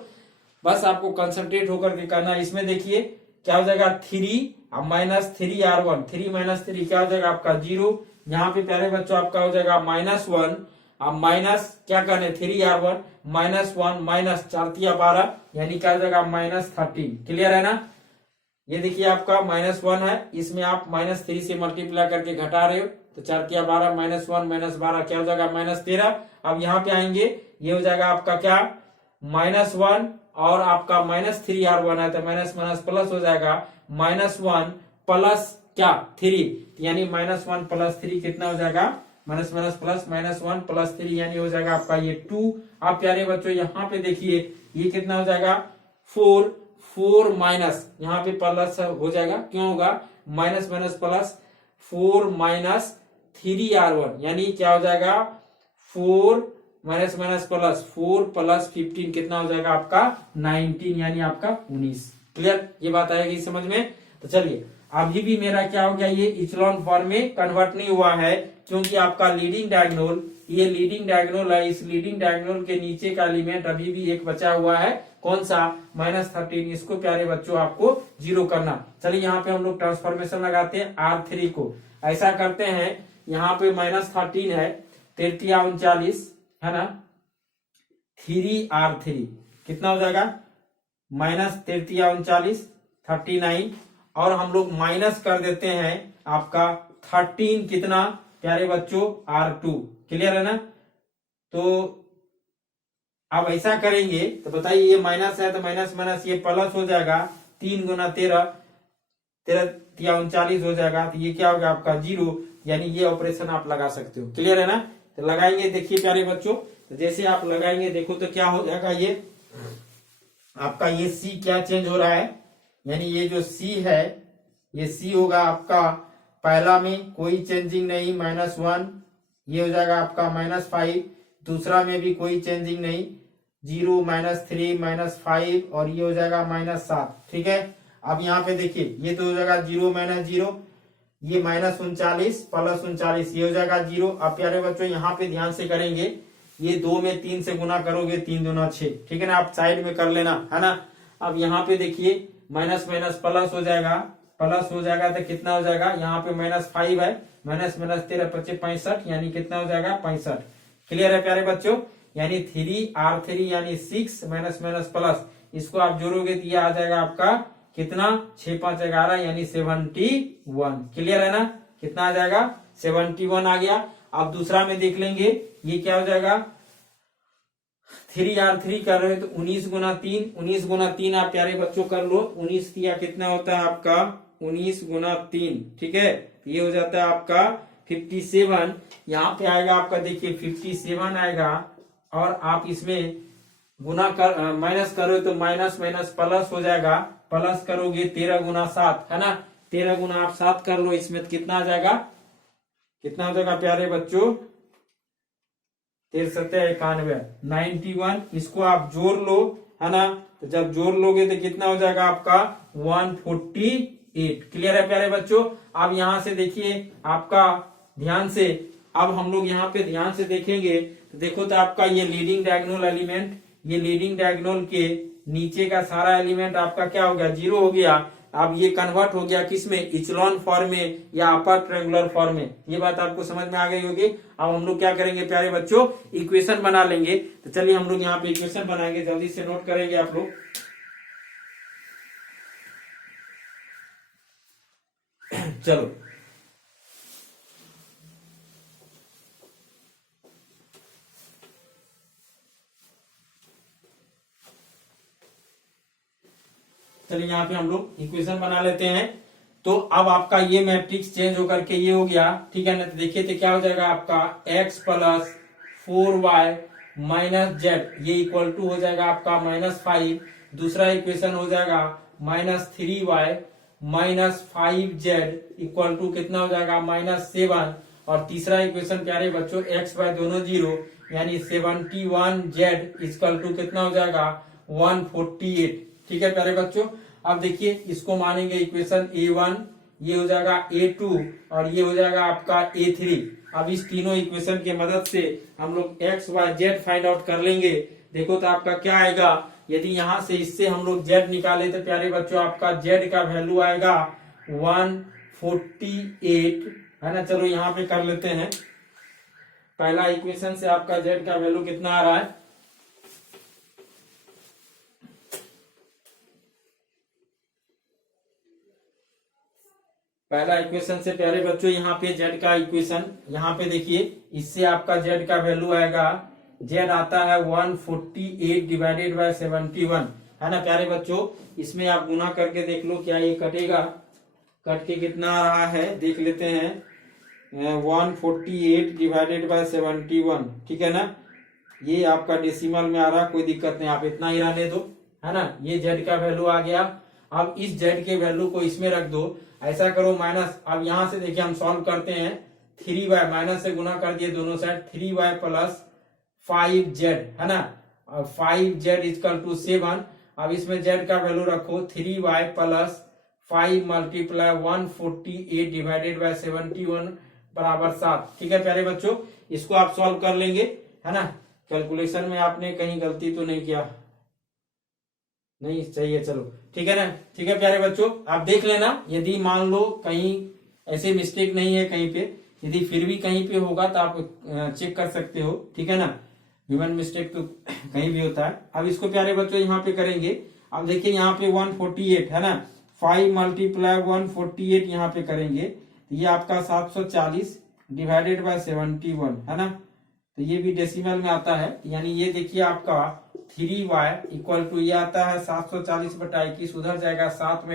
बस आपको कंसंट्रेट होकर के करना है। इसमें देखिए क्या हो जाएगा 3 -3R1, 3 - 3 क्या हो जाएगा आपका 0। यहाँ पे प्यारे बच्चों आपका हो जाएगा -1, अब माइनस क्या करने 3R1 -1 माइनस 4 × 12 यानी क्या हो जाएगा -13। क्लियर है ना। ये देखिए आपका -1 है, इसमें आप -3 से मल्टीप्लाई करके घटा रहे हो तो 4 × 12 -1 - 12 क्या हो जाएगा -13। अब यहाँ पे आएंगे ये हो जाएगा आपका क्या -1 और आपका -3R1 है तो माइनस माइनस प्लस हो जाएगा -1 प्लस क्या 3 यानी -1 + 3 कितना हो जाएगा माइनस माइनस प्लस -1 + 3 यानी हो जाएगा आपका ये 2। आप प्यारे बच्चों यहाँ पे देखिए ये कितना हो जाएगा 4 माइनस यहाँ पे प्लस हो जाएगा, क्यों होगा माइनस माइनस प्लस 4 - 3R1 यानी क्या हो जाएगा 4 माइनस माइनस प्लस 4 + 15 कितना हो जाएगा आपका 19 यानी आपका 19। क्लियर, ये बात आएगी समझ में। तो चलिए अभी भी मेरा क्या हो गया, ये इचलॉन फॉर्म में कन्वर्ट नहीं हुआ है क्योंकि आपका लीडिंग डायगोनल, ये लीडिंग डायगोनल है, इस लीडिंग डायगोनल के नीचे का एलिमेंट अभी भी एक बचा हुआ है, कौन सा -13। इसको प्यारे बच्चों आपको 0 करना। चलिए यहाँ पे हम लोग ट्रांसफॉर्मेशन लगाते हैं R3 को। ऐसा करते हैं यहाँ पे -13 है, 33 39 है ना, 3R3 कितना हो जाएगा -33 39 39 और हम लोग माइनस कर देते हैं आपका 13 कितना प्यारे बच्चों R2। क्लियर है ना। तो अब ऐसा करेंगे तो बताइए ये माइनस है तो माइनस माइनस ये प्लस हो जाएगा, 3 × 13 13 39 हो जाएगा, तो ये क्या होगा आपका 0 यानी ये ऑपरेशन आप लगा सकते हो। क्लियर है ना। तो लगाएंगे देखिए प्यारे बच्चों, तो जैसे आप लगाएंगे देखो तो क्या हो जाएगा, ये आपका ये C क्या चेंज हो रहा है, यानी ये जो C है ये सी होगा आपका पहला में कोई चेंजिंग नहीं -1, ये हो जाएगा आपका -5, दूसरा में भी कोई चेंजिंग नहीं 0 -3 -5 और ये हो जाएगा -7। ठीक है, अब यहाँ पे देखिए ये तो हो जाएगा 0 -0, ये -39 +39 ये हो जाएगा 0। अब प्यारे बच्चों यहाँ पे ध्यान से करेंगे, ये 2 में 3 से गुना करोगे 3 दूना 6। ठीक है ना, आप साइड में कर लेना, है ना। अब यहाँ पे देखिए माइनस माइनस प्लस हो जाएगा, प्लस हो जाएगा तो कितना हो जाएगा, यहाँ पे -5 है, माइनस माइनस 13 25 65, यानी कितना हो जाएगा 65। क्लियर है प्यारे बच्चों, यानी 3R3 यानी 6 माइनस माइनस प्लस, इसको आप जोड़ोगे तो ये आ जाएगा आपका कितना 6 5 11 यानी 71। क्लियर है ना, कितना आ जाएगा 71 आ गया। अब दूसरा में देख लेंगे, ये क्या हो जाएगा 3R3 कर रहे हो तो 19 गुना 3, 19 गुना 3 आप प्यारे बच्चों कर लो, 19 किया कितना होता है आपका 19 गुना 3। ठीक है, ये हो जाता है आपका 57। यहाँ पे आएगा आपका देखिए 57 आएगा, और आप इसमें गुना कर माइनस करो तो माइनस माइनस प्लस हो जाएगा, प्लस करोगे 13 गुना 7, है ना, 13 गुना आप 7 कर लो, इसमें तो कितना आ जाएगा, कितना हो जाएगा प्यारे बच्चों 13 91 91। इसको आप जोड़ लो, है ना, तो जब जोड़ लोगे तो कितना हो जाएगा आपका 148। क्लियर है प्यारे बच्चों। अब यहां से देखिए आपका ध्यान से, अब हम लोग यहाँ पे ध्यान से देखेंगे तो देखो तो आपका ये लीडिंग डायगोनल एलिमेंट, ये लीडिंग डायगोनल के नीचे का सारा एलिमेंट आपका क्या हो गया 0 हो गया। अब ये कन्वर्ट हो गया किसमें, इचलॉन फॉर्म में या अपर ट्रायंगुलर फॉर्म में। ये बात आपको समझ में आ गई होगी। अब हम लोग क्या करेंगे प्यारे बच्चों, इक्वेशन बना लेंगे। तो चलिए हम लोग यहाँ पे इक्वेशन बनाएंगे, जल्दी से नोट करेंगे आप लोग। चलो चलिए यहाँ पे हम लोग इक्वेशन बना लेते हैं। तो अब आपका ये मैट्रिक्स चेंज होकर के ये हो गया, ठीक है ना। तो देखिए तो क्या हो जाएगा आपका x + 4y - z, ये इक्वल टू हो जाएगा आपका -5। दूसरा इक्वेशन हो जाएगा -3y - 5z इक्वल टू कितना हो जाएगा -7। और तीसरा इक्वेशन प्यारे बच्चों x y दोनों 0 यानी 71z इक्वल टू कितना हो जाएगा 148। ठीक है प्यारे बच्चों। अब देखिए इसको मानेंगे इक्वेशन A1, ये हो जाएगा A2 और ये हो जाएगा आपका A3। अब इस तीनों इक्वेशन के मदद से हम लोग x y z find out कर लेंगे। देखो तो आपका क्या आएगा, यदि यहां से इससे हम लोग z निकाले तो प्यारे बच्चों आपका z का वैल्यू आएगा 148, है ना। चलो यहाँ पे कर लेते हैं, पहला इक्वेशन से आपका z का वैल्यू कितना आ रहा है, पहला इक्वेशन से प्यारे बच्चों यहाँ पे z का इक्वेशन, यहाँ पे देखिए इससे आपका z का वैल्यू आएगा, z आता है 148 डिवाइडेड बाय 71, है ना प्यारे बच्चों। इसमें आप गुना करके देख लो क्या ये कटेगा, कट के कितना आ रहा है देख लेते हैं, 148 डिवाइडेड बाय 71, ठीक है ना। ये आपका डेसिमल में आ रहा, कोई दिक्कत नहीं, आप इतना ही रहने दो, है ना। ये z का वैल्यू आ गया। अब इस z के वैल्यू को इसमें रख दो, ऐसा करो माइनस। अब यहां से देखिए हम सॉल्व करते हैं, 3y माइनस से गुना कर दिए दोनों साइड, 3y + 5z, है ना। अब 5z इक्वल टू 7। अब इसमें z का वैल्यू रखो, 3y + 5 × 148 डिवाइडेड बाय 71 बराबर 7। ठीक है प्यारे बच्चों, इसको आप सॉल्व कर लेंगे, है ना। कैलकुलेशन में आपने कहीं गलती तो नहीं किया, नहीं चाहिए, चलो ठीक है ना। ठीक है प्यारे बच्चों, आप देख लेना, यदि मान लो कहीं ऐसे मिस्टेक नहीं है कहीं पे, यदि फिर भी कहीं पे होगा तो आप चेक कर सकते हो, ठीक है ना। ह्यूमन मिस्टेक तो कहीं भी होता है। अब इसको प्यारे बच्चों यहाँ पे करेंगे। अब देखिए यहाँ पे 148 है ना, 5 × 148 यहाँ पे करेंगे तो ये आपका 740 डिवाइडेड बाय 71, है ना। तो ये भी डेसिमल में आता है, यानी ये देखिए आपका 3y इक्वल टू ये आता है 740/21, उधर जाएगा 7 -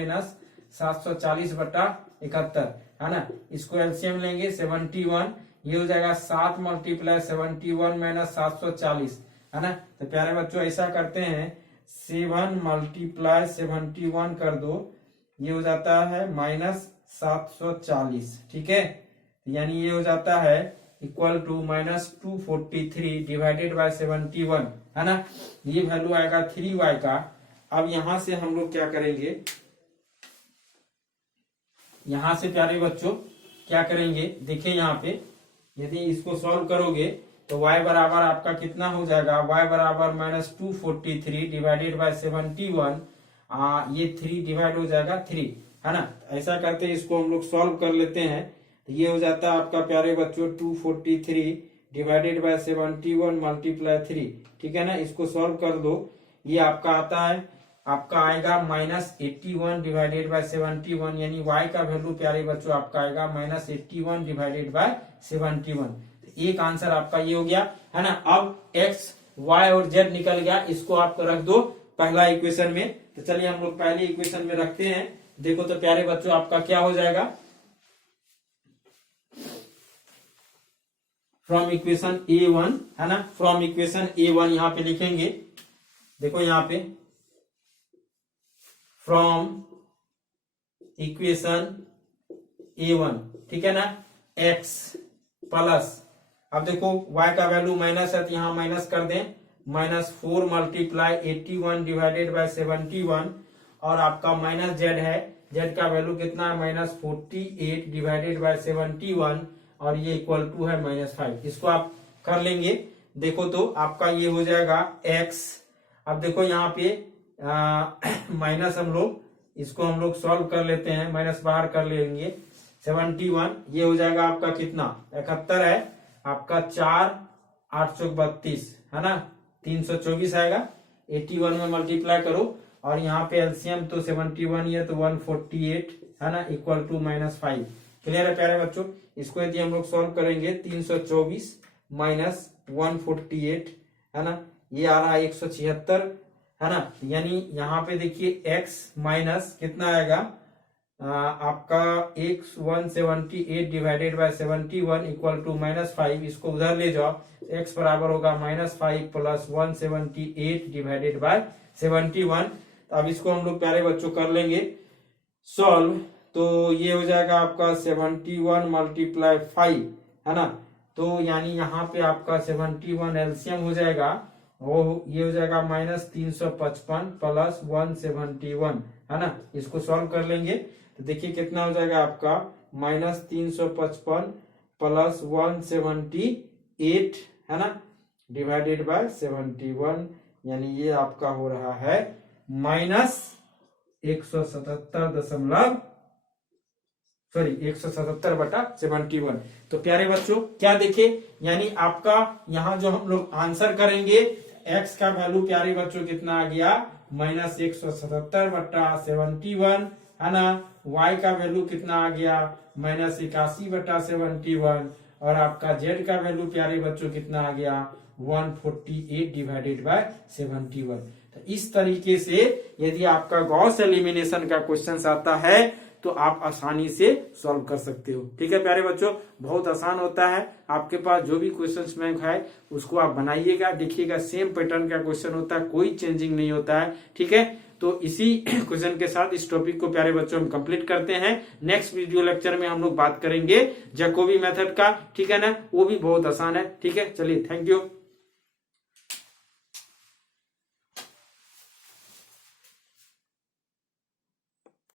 740/71, है ना। इसको एलसीएम लेंगे 71, ये हो जाएगा 7 × 71 - 740, है ना। तो प्यारे बच्चों ऐसा करते हैं, 7 × 71 कर दो, ये हो जाता है -740, ठीक है। यानी ये हो जाता है इक्वल टू -243 डिवाइडेड बाय 71, है ना। ये वैल्यू आएगा 3y का। अब यहां से हम लोग क्या करेंगे, यहां से प्यारे बच्चों क्या करेंगे, देखिए यहाँ पे यदि इसको सॉल्व करोगे तो y बराबर आपका कितना हो जाएगा, y बराबर -243 डिवाइडेड बाय 71, ये 3 डिवाइड हो जाएगा 3, है ना। ऐसा करते हैं इसको हम लोग सॉल्व कर लेते हैं। तो ये हो जाता है आपका प्यारे बच्चों 243 डिवाइडेड बाय 71 मल्टीप्लाई 3, ठीक है ना। इसको सॉल्व कर दो, ये आपका आता है, आपका आएगा -81 डिवाइडेड बाय 71, यानी y का वैल्यू प्यारे बच्चों आपका आएगा -81 डिवाइडेड बाय 71। तो एक आंसर आपका ये हो गया, है ना। अब x, y और z निकल गया, इसको आप रख दो पहला इक्वेशन में। तो चलिए हम लोग पहले इक्वेशन में रखते हैं। देखो तो प्यारे बच्चों आपका क्या हो जाएगा, फ्रॉम इक्वेशन A1, है ना, फ्रॉम इक्वेशन A1 यहाँ पे लिखेंगे। देखो यहाँ पे फ्रॉम इक्वेशन A1, ठीक है ना, x प्लस, अब देखो y का वैल्यू माइनस है तो यहाँ माइनस कर दें, -4 मल्टीप्लाई 81 डिवाइडेड बाय 71, और आपका -z है, z का वैल्यू कितना है -48 डिवाइडेड बाय 71, और ये इक्वल टू है -5। इसको आप कर लेंगे। देखो तो आपका ये हो जाएगा x। अब देखो यहाँ पे माइनस हम लोग इसको हम लोग सॉल्व कर लेते हैं, माइनस बाहर कर लेंगे, 71 ये हो जाएगा आपका कितना 71 है, आपका 4 8 32, है ना, 324 आएगा। 81 में मल्टीप्लाई करो, और यहाँ पे एलसीएम तो 71 ही है तो 148, है ना, इक्वल टू -5। क्लियर है प्यारे बच्चों। इसको यदि हम लोग सॉल्व करेंगे 324 माइनस 148, है ना, ये आ रहा है 176, है ना। यानी यहाँ पे देखिए x माइनस कितना आएगा, आपका 178 डिवाइडेड बाय 71 इक्वल टू -5। इसको उधर ले जाओ, x बराबर होगा -5 प्लस 178 डिवाइडेड बाय 71। अब इसको हम लोग प्यारे बच्चों कर लेंगे सॉल्व, तो ये हो जाएगा आपका 71 मल्टीप्लाई 5, है ना। तो यानी यहाँ पे आपका 71 एलसीएम हो जाएगा, वो ये हो जाएगा -355 प्लस 171, है ना। इसको सॉल्व कर लेंगे तो देखिए कितना हो जाएगा आपका -355 प्लस 178, है ना, डिवाइडेड बाय 71, यानी ये आपका हो रहा है -177/71। तो प्यारे बच्चों क्या देखे, यानी आपका यहाँ जो हम लोग आंसर करेंगे, x का वैल्यू प्यारे बच्चों कितना आ गया -177/71, है ना। y का वैल्यू कितना आ गया -81/71, और आपका z का वैल्यू प्यारे बच्चों कितना आ गया 148 डिवाइडेड बाय 71। तो इस तरीके से यदि आपका गॉस एलिमिनेशन का क्वेश्चन आता है तो आप आसानी से सॉल्व कर सकते हो। ठीक है प्यारे बच्चों, बहुत आसान होता है। आपके पास जो भी क्वेश्चंस बैंक है उसको आप बनाइएगा, देखिएगा सेम पैटर्न का क्वेश्चन होता है, कोई चेंजिंग नहीं होता है। ठीक है, तो इसी क्वेश्चन के साथ इस टॉपिक को प्यारे बच्चों हम कंप्लीट करते हैं। नेक्स्ट वीडियो लेक्चर में हम लोग बात करेंगे जैकोबी मेथड का, ठीक है ना, वो भी बहुत आसान है। ठीक है, चलिए, थैंक यू।